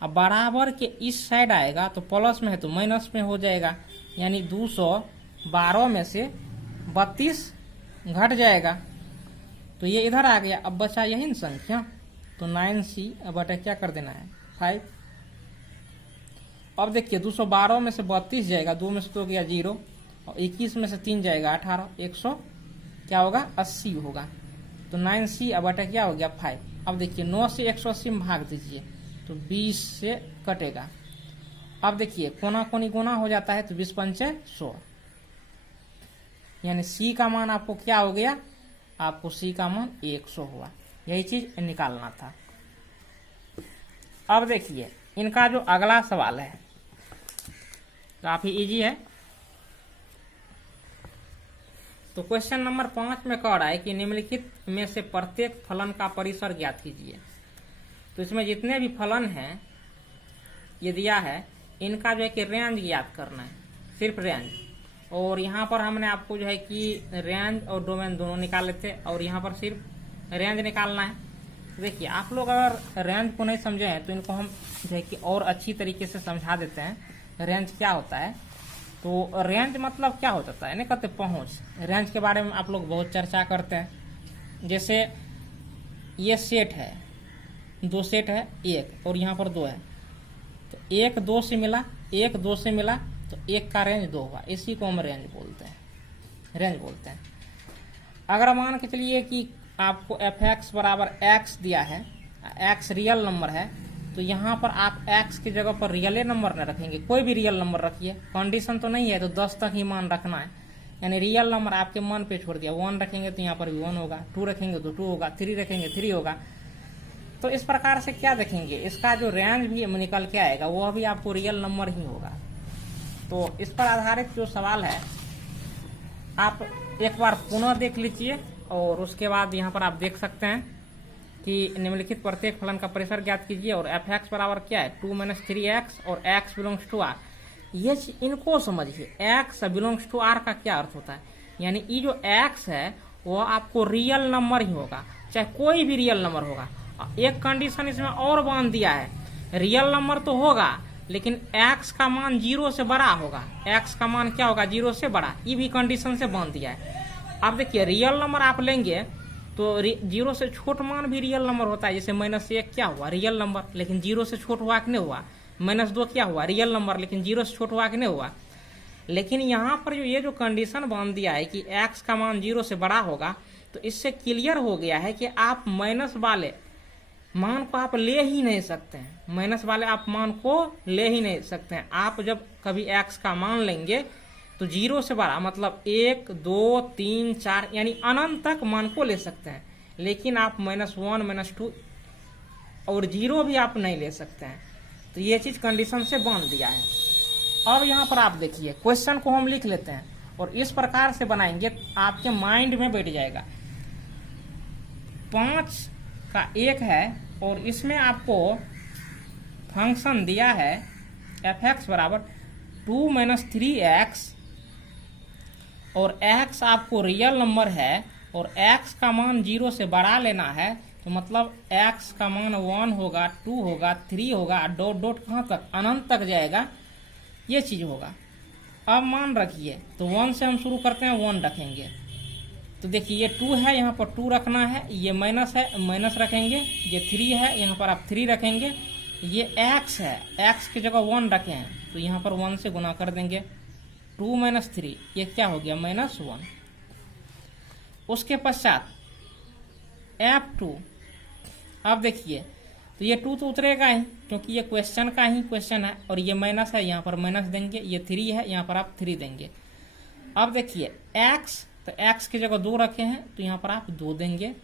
अब बराबर के इस साइड आएगा तो प्लस में है तो माइनस में हो जाएगा, यानी 212 में से 32 घट जाएगा, तो ये इधर आ गया। अब बचा यही संख्या, तो 9c बटे क्या कर देना है 5। अब देखिए 212 में से 32 जाएगा, 2 में से तो गया 0, और 21 में से 3 जाएगा 18, 100 क्या होगा 80 होगा। तो 9c बटे क्या हो गया 5। अब देखिए 9 से 180 में भाग दीजिए तो 20 से कटेगा। अब देखिए कोना कोनी गुना हो जाता है तो 20 पंचे 100, यानी सी का मान आपको क्या हो गया, आपको सी का मान 100 हुआ। यही चीज निकालना था। अब देखिए इनका जो अगला सवाल है काफी इजी है। तो क्वेश्चन नंबर 5 में कह रहा है कि निम्नलिखित में से प्रत्येक फलन का परिसर ज्ञात कीजिए। तो इसमें जितने भी फलन हैं ये दिया है, इनका जो है कि रेंज ज्ञात करना है, सिर्फ रेंज। और यहाँ पर हमने आपको जो है कि रेंज और डोमेन दोनों निकाले थे, और यहाँ पर सिर्फ रेंज निकालना है। देखिए आप लोग अगर रेंज को नहीं समझे हैं तो इनको हम जो है कि और अच्छी तरीके से समझा देते हैं। रेंज क्या होता है, तो रेंज मतलब क्या हो जाता है, नहीं कहते पहुंच। रेंज के बारे में आप लोग बहुत चर्चा करते हैं। जैसे ये सेट है, 2 सेट है, 1 और यहाँ पर 2 है, तो 1 2 से मिला, 1 2 से मिला, तो 1 का रेंज 2 हुआ। इसी को हम रेंज बोलते हैं, रेंज बोलते हैं। अगर मान के चलिए कि आपको fx बराबर x दिया है, x रियल नंबर है, तो यहाँ पर आप x की जगह पर रियले नंबर न रखेंगे, कोई भी रियल नंबर रखिए। कंडीशन तो नहीं है तो 10 तक ही मान रखना है, यानी रियल नंबर आपके मन पे छोड़ दिया। 1 रखेंगे तो यहाँ पर भी 1 होगा, 2 रखेंगे तो 2 होगा, 3 रखेंगे 3 होगा। तो इस प्रकार से क्या देखेंगे, इसका जो रेंज भी निकल के आएगा वह भी आपको रियल नंबर ही होगा। तो इस पर आधारित जो सवाल है आप एक बार पुनः देख लीजिए, और उसके बाद यहाँ पर आप देख सकते हैं कि निम्नलिखित प्रत्येक फलन का परिसर ज्ञात कीजिए और fx बराबर क्या है 2 - 3x और x बिलोंग्स टू r। ये इनको समझिए, x बिलोंग्स टू r का क्या अर्थ होता है, यानी ये जो x है वो आपको रियल नंबर ही होगा, चाहे कोई भी रियल नंबर होगा। एक कंडीशन इसमें और बांध दिया है, रियल नंबर तो होगा लेकिन x का मान 0 से बड़ा होगा। x का मान क्या होगा, 0 से बड़ा, ये भी कंडीशन से बांध दिया है। अब देखिए रियल नंबर आप लेंगे तो 0 से छोट मान भी रियल नंबर होता है। जैसे -1 क्या हुआ, रियल नंबर, लेकिन 0 से छोट हुआ कि नहीं हुआ। -2 क्या हुआ, रियल नंबर, लेकिन 0 से छोट हुआ कि नहीं हुआ। लेकिन यहाँ पर जो ये जो कंडीशन बांध दिया है कि x का मान 0 से बड़ा होगा, तो इससे क्लियर हो गया है कि आप माइनस वाले मान को आप ले ही नहीं सकते हैं। माइनस वाले आप मान को ले ही नहीं सकते हैं। आप जब कभी x का मान लेंगे तो 0 से बड़ा मतलब 1 2 3 4 यानी अनंत तक मान को ले सकते हैं, लेकिन आप -1 -2 और 0 भी आप नहीं ले सकते हैं। तो ये चीज कंडीशन से बांध दिया है। अब यहाँ पर आप देखिए क्वेश्चन को हम लिख लेते हैं और इस प्रकार से बनाएंगे, आपके माइंड में बैठ जाएगा। 5 का 1 है और इसमें आपको फंक्शन दिया है fx बराबर 2 - 3x और x आपको रियल नंबर है और x का मान 0 से बड़ा लेना है, तो मतलब x का मान 1 होगा, 2 होगा, 3 होगा, डॉट डॉट कहाँ तक, अनंत तक जाएगा, ये चीज होगा। अब मान रखिए तो 1 से हम शुरू करते हैं, 1 रखेंगे तो देखिए ये 2 है, यहाँ पर 2 रखना है, ये माइनस है, माइनस रखेंगे, ये 3 है, यहाँ पर आप 3 रखेंगे, ये x है, x की जगह 1 रखे हैं तो यहाँ पर 1 से गुना कर देंगे। 2 - 3 ये क्या हो गया, -1। उसके पश्चात f2। अब देखिए तो ये 2 तो उतरेगा ही क्योंकि ये क्वेश्चन का ही क्वेश्चन है और ये माइनस है, यहाँ पर माइनस देंगे, ये 3 है, यहाँ पर आप 3 देंगे। अब देखिए x, तो x की जगह 2 रखे हैं तो यहाँ पर आप 2 देंगे।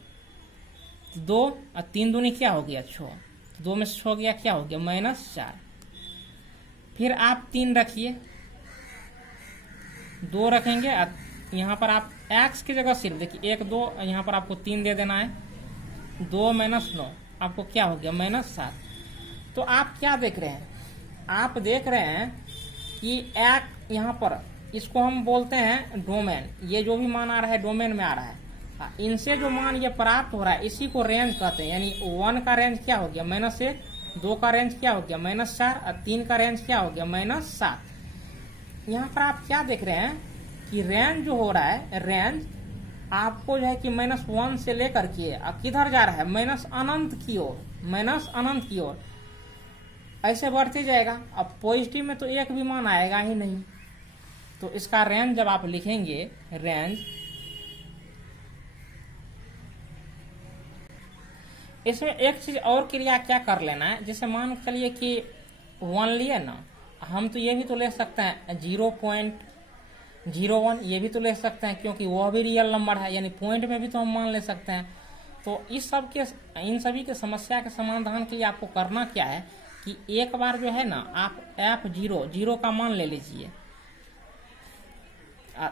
2 और 3 दूनी क्या हो गया, 6, 2 में से 6 गया, क्या हो गया, -4। फिर आप 3 रखिए, 2 रखेंगे और यहाँ पर आप x की जगह सिर्फ देखिए 1 2, यहाँ पर आपको 3 दे देना है। 2 - 9 आपको क्या हो गया, -7। तो आप क्या देख रहे हैं, आप देख रहे हैं कि एक यहाँ पर इसको हम बोलते हैं डोमेन। ये जो भी मान आ रहा है डोमेन में आ रहा है, इनसे जो मान ये प्राप्त हो रहा है इसी को रेंज कहते हैं। यानी 1 का रेंज क्या हो गया, -1, 2 का रेंज क्या हो गया, -4 और 3 का रेंज क्या हो गया, -7। यहाँ पर आप क्या देख रहे हैं कि रेंज जो हो रहा है, रेंज आपको जो है कि -1 से लेकर के किधर जा रहा है, माइनस अनंत की ओर, माइनस अनंत की ओर ऐसे बढ़ते जाएगा। अब पॉजिटिव में तो एक भी मान आएगा ही नहीं, तो इसका रेंज जब आप लिखेंगे, रेंज, इसमें एक चीज और क्रिया क्या कर लेना है, जैसे मान चलिए कि 1 लिए ना, हम तो ये भी तो ले सकते हैं 0.01, ये भी तो ले सकते हैं क्योंकि वह भी रियल नंबर है, यानी पॉइंट में भी तो हम मान ले सकते हैं। तो इस सब के, इन सभी के समस्या के समाधान के लिए आपको करना क्या है कि एक बार जो है ना आप f0 का मान ले लीजिए,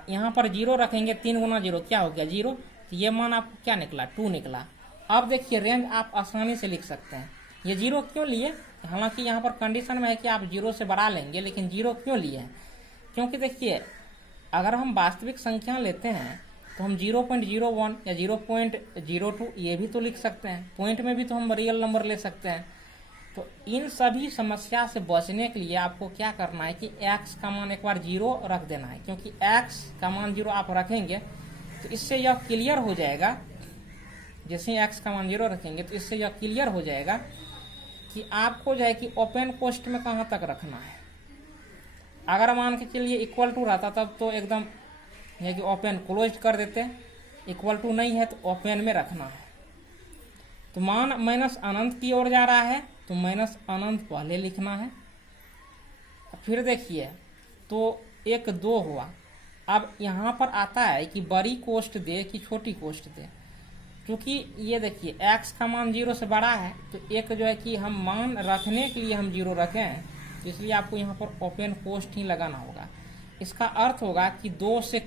यहाँ पर 0 रखेंगे, 3 × 0 क्या हो गया, 0। तो ये मान आपको क्या निकला, 2 निकला। अब देखिए रेंज आप आसानी से लिख सकते हैं। ये 0 क्यों लिए, हालांकि यहाँ पर कंडीशन में है कि आप 0 से बड़ा लेंगे, लेकिन 0 क्यों लिए हैं, क्योंकि देखिए अगर हम वास्तविक संख्या लेते हैं तो हम 0.01 या 0.02 ये भी तो लिख सकते हैं। पॉइंट में भी तो हम रियल नंबर ले सकते हैं। तो इन सभी समस्या से बचने के लिए आपको क्या करना है कि x का मान एक बार 0 रख देना है, क्योंकि x का मान 0 आप रखेंगे तो इससे यह क्लियर हो जाएगा। जैसे ही x का मान 0 रखेंगे तो इससे यह क्लियर हो जाएगा कि आपको जो है कि ओपन कोष्ठ में कहाँ तक रखना है। अगर मान के चलिए इक्वल टू रहता तब तो एकदम है कि ओपन क्लोज कर देते, इक्वल टू नहीं है तो ओपन में रखना है। तो मान माइनस अनंत की ओर जा रहा है तो माइनस अनंत पहले लिखना है। फिर देखिए तो 1 2 हुआ। अब यहाँ पर आता है कि बड़ी कोष्ठ दे कि छोटी कोष्ठ दे, क्योंकि ये देखिए x का मान 0 से बड़ा है तो एक जो है कि हम मान रखने के लिए हम 0 रखें हैं, तो इसलिए आपको यहाँ पर ओपन कोष्ठ ही लगाना होगा। इसका अर्थ होगा कि 2 से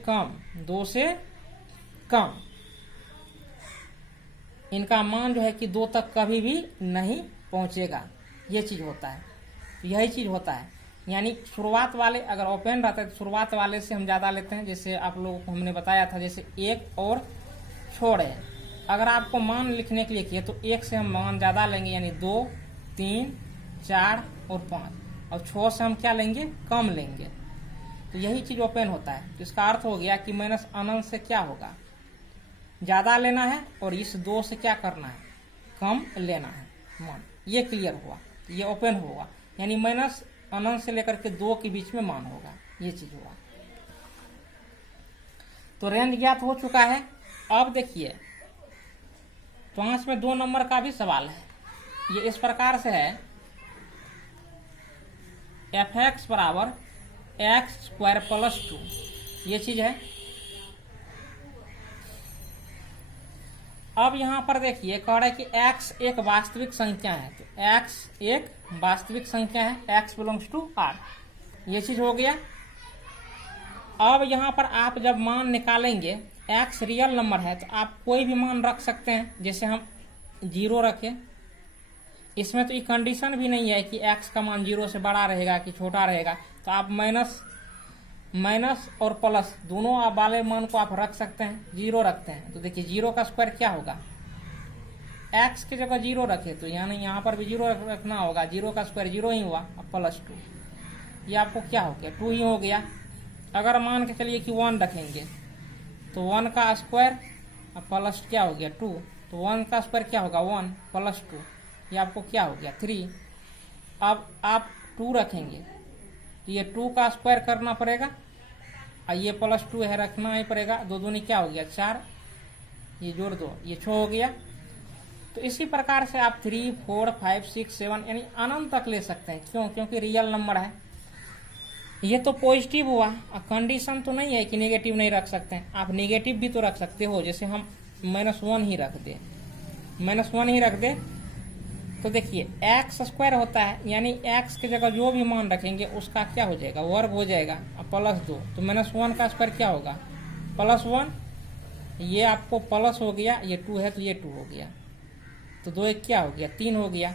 कम इनका मान जो है कि 2 तक कभी भी नहीं पहुंचेगा। ये चीज होता है, यही चीज होता है। यानी शुरुआत वाले अगर ओपन रहता है तो शुरुआत वाले से हम ज्यादा लेते हैं। जैसे आप लोगों को हमने बताया था, जैसे 1 और छोड़े, अगर आपको मान लिखने के लिए किए तो 1 से हम मान ज्यादा लेंगे, यानी 2 3 4 और 5, और 6 से हम क्या लेंगे, कम लेंगे। तो यही चीज ओपन होता है। तो इसका अर्थ हो गया कि माइनस अनंत से क्या होगा, ज्यादा लेना है, और इस 2 से क्या करना है, कम लेना है मान। ये क्लियर हुआ, ये ओपन होगा, यानी माइनस अनंत से लेकर के 2 के बीच में मान होगा। ये चीज हुआ। तो रेंज ज्ञात हो चुका है। अब देखिए 5 में 2 नंबर का भी सवाल है। ये इस प्रकार से है, fx बराबर x² + 2, ये चीज है। अब यहां पर देखिए कह रहा है कि x एक वास्तविक संख्या है, तो x एक वास्तविक संख्या है, x बिलोंग्स टू R, ये चीज हो गया। अब यहां पर आप जब मान निकालेंगे, x रियल नंबर है तो आप कोई भी मान रख सकते हैं। जैसे हम 0 रखें, इसमें तो ये कंडीशन भी नहीं है कि x का मान 0 से बड़ा रहेगा कि छोटा रहेगा, तो आप माइनस और प्लस दोनों वाले मान को आप रख सकते हैं। 0 रखते हैं तो देखिए 0 का स्क्वायर क्या होगा, x की जगह 0 रखे तो यानी यहाँ पर भी 0 रखना होगा। 0 का स्क्वायर 0 ही हुआ, अब +2, ये आपको क्या हो गया, 2 ही हो गया। अगर मान के चलिए कि 1 रखेंगे तो 1 का स्क्वायर अब प्लस क्या हो गया 2, तो 1 का स्क्वायर क्या होगा 1 + 2, ये आपको क्या हो गया 3। अब आप 2 रखेंगे तो ये 2 का स्क्वायर करना पड़ेगा, और ये +2 है रखना ही पड़ेगा। 2 दूनी क्या हो गया 4, ये जोड़ दो, ये 6 हो गया। तो इसी प्रकार से आप 3 4 5 6 7 यानी अनंत तक ले सकते हैं। क्यों, क्योंकि रियल नंबर है। ये तो पॉजिटिव हुआ, कंडीशन तो नहीं है कि नेगेटिव नहीं रख सकते हैं। आप नेगेटिव भी तो रख सकते हो, जैसे हम -1 ही रख दे, -1 ही रख दे तो देखिए x² होता है, यानी x की जगह जो भी मान रखेंगे उसका क्या हो जाएगा, वर्ग हो जाएगा, +2, तो -1 का स्क्वायर क्या होगा +1, ये आपको प्लस हो गया, ये 2 है तो ये 2 हो गया, तो 2 1 क्या हो गया 3 हो गया।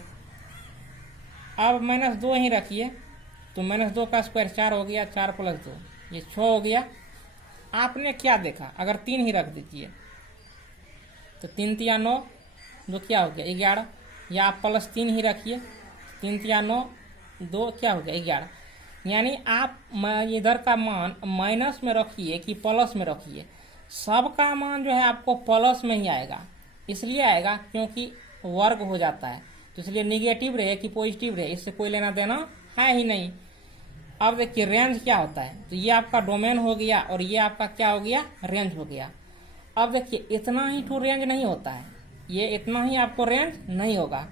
अब -2 ही रखिए तो -2 का स्क्वायर 4 हो गया, 4 + 2 ये 6 हो गया। आपने क्या देखा, अगर 3 ही रख दीजिए तो 3 × 9, 2 क्या हो गया 11, या आप +3 ही रखिए, 3 × 9 2 क्या हो गया 11। यानी आप इधर का मान माइनस में रखिए कि प्लस में रखिए, सबका मान जो है आपको प्लस में ही आएगा। इसलिए आएगा क्योंकि वर्ग हो जाता है, तो इसलिए निगेटिव रहे कि पॉजिटिव रहे इससे कोई लेना देना है ही नहीं। अब देखिए रेंज क्या होता है, तो ये आपका डोमेन हो गया और ये आपका क्या हो गया रेंज हो गया। अब देखिए इतना ही तो रेंज नहीं होता है, ये इतना ही आपको रेंज नहीं होगा।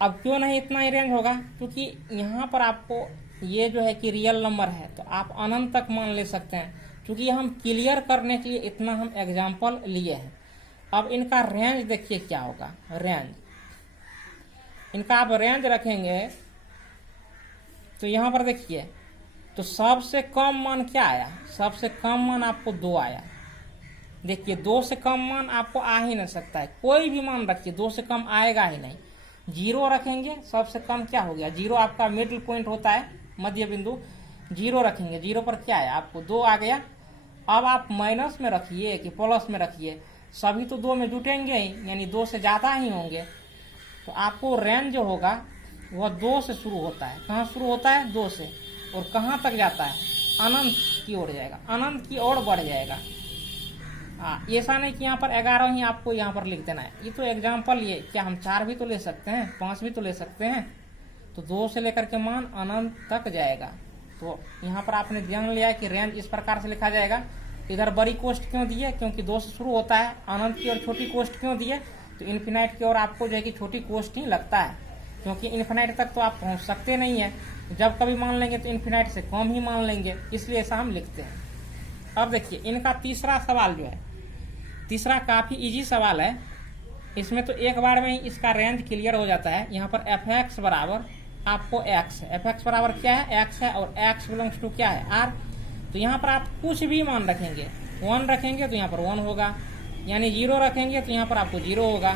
अब क्यों नहीं इतना ही रेंज होगा, क्योंकि यहाँ पर आपको ये जो है कि रियल नंबर है तो आप अनंत तक मान ले सकते हैं, क्योंकि हम क्लियर करने के लिए इतना हम एग्जाम्पल लिए हैं। अब इनका रेंज देखिए क्या होगा, रेंज इनका आप रेंज रखेंगे तो यहाँ पर देखिए तो सबसे कम मान क्या आया, सबसे कम मान आपको 2 आया। देखिए 2 से कम मान आपको आ ही नहीं सकता है, कोई भी मान रखिए 2 से कम आएगा ही नहीं। 0 रखेंगे सबसे कम क्या हो गया, 0 आपका मिडिल पॉइंट होता है, मध्य बिंदु। 0 रखेंगे, 0 पर क्या है आपको 2 आ गया। अब आप माइनस में रखिए कि प्लस में रखिए, सभी तो 2 में जुटेंगे ही, यानी 2 से ज़्यादा ही होंगे। तो आपको रेंज जो होगा वह 2 से शुरू होता है। कहाँ शुरू होता है? 2 से। और कहाँ तक जाता है? अनंत की ओर जाएगा, अनंत की ओर बढ़ जाएगा। ऐसा नहीं कि यहाँ पर 11 ही आपको यहाँ पर लिख देना है। ये तो एग्जाम्पल, ये क्या हम 4 भी तो ले सकते हैं, 5 भी तो ले सकते हैं। तो 2 से लेकर के मान अनंत तक जाएगा। तो यहाँ पर आपने ध्यान लिया है कि रेंज इस प्रकार से लिखा जाएगा। इधर बड़ी कोष्ट क्यों दी है? क्योंकि 2 से शुरू होता है। अनंत की ओर छोटी कोष्ट क्यों दी है? तो इन्फिनाइट की ओर आपको जो है कि छोटी कोष्ट ही लगता है, क्योंकि इन्फिनाइट तक तो आप पहुंच सकते नहीं है। जब कभी मान लेंगे तो इन्फिनाइट से कम ही मान लेंगे, इसलिए ऐसा हम लिखते हैं। अब देखिए इनका तीसरा सवाल जो है, तीसरा काफी इजी सवाल है। इसमें तो एक बार में ही इसका रेंज क्लियर हो जाता है। यहाँ पर एफ एक्स बराबर आपको एक्स है, एफ एक्स बराबर क्या है? एक्स है, और एक्स बिलोंग्स टू क्या है? आर। तो यहाँ पर आप कुछ भी मान रखेंगे, 1 रखेंगे तो यहाँ पर 1 होगा, यानी 0 रखेंगे तो यहाँ पर आपको 0 होगा,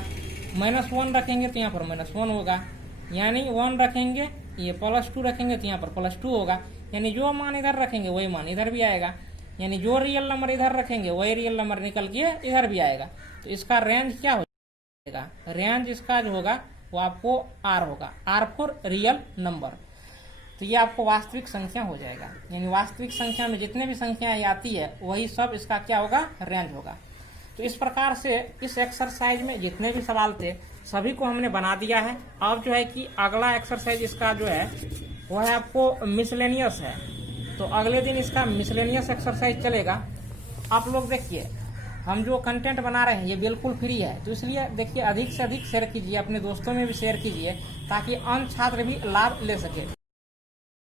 -1 रखेंगे तो यहाँ पर -1 होगा, यानी 1 रखेंगे, ये +2 रखेंगे तो यहाँ पर +2 होगा। यानी जो मान इधर रखेंगे वही मान इधर भी आएगा, यानी जो रियल नंबर इधर रखेंगे वही रियल नंबर निकल के इधर भी आएगा। तो इसका रेंज क्या हो जाएगा? रेंज इसका जो होगा वो आपको आर होगा, आर फॉर रियल नंबर। तो ये आपको वास्तविक संख्या हो जाएगा, यानी वास्तविक संख्या में जितने भी संख्याएं आती है वही सब इसका क्या होगा? रेंज होगा। तो इस प्रकार से इस एक्सरसाइज में जितने भी सवाल थे सभी को हमने बना दिया है। अब जो है कि अगला एक्सरसाइज इसका जो है वो है आपको मिसलेनियस है। तो अगले दिन इसका मिसलेनियस एक्सरसाइज चलेगा। आप लोग देखिए, हम जो कंटेंट बना रहे हैं ये बिल्कुल फ्री है, तो इसलिए देखिए अधिक से अधिक शेयर कीजिए, अपने दोस्तों में भी शेयर कीजिए, ताकि अन्य छात्र भी लाभ ले सके।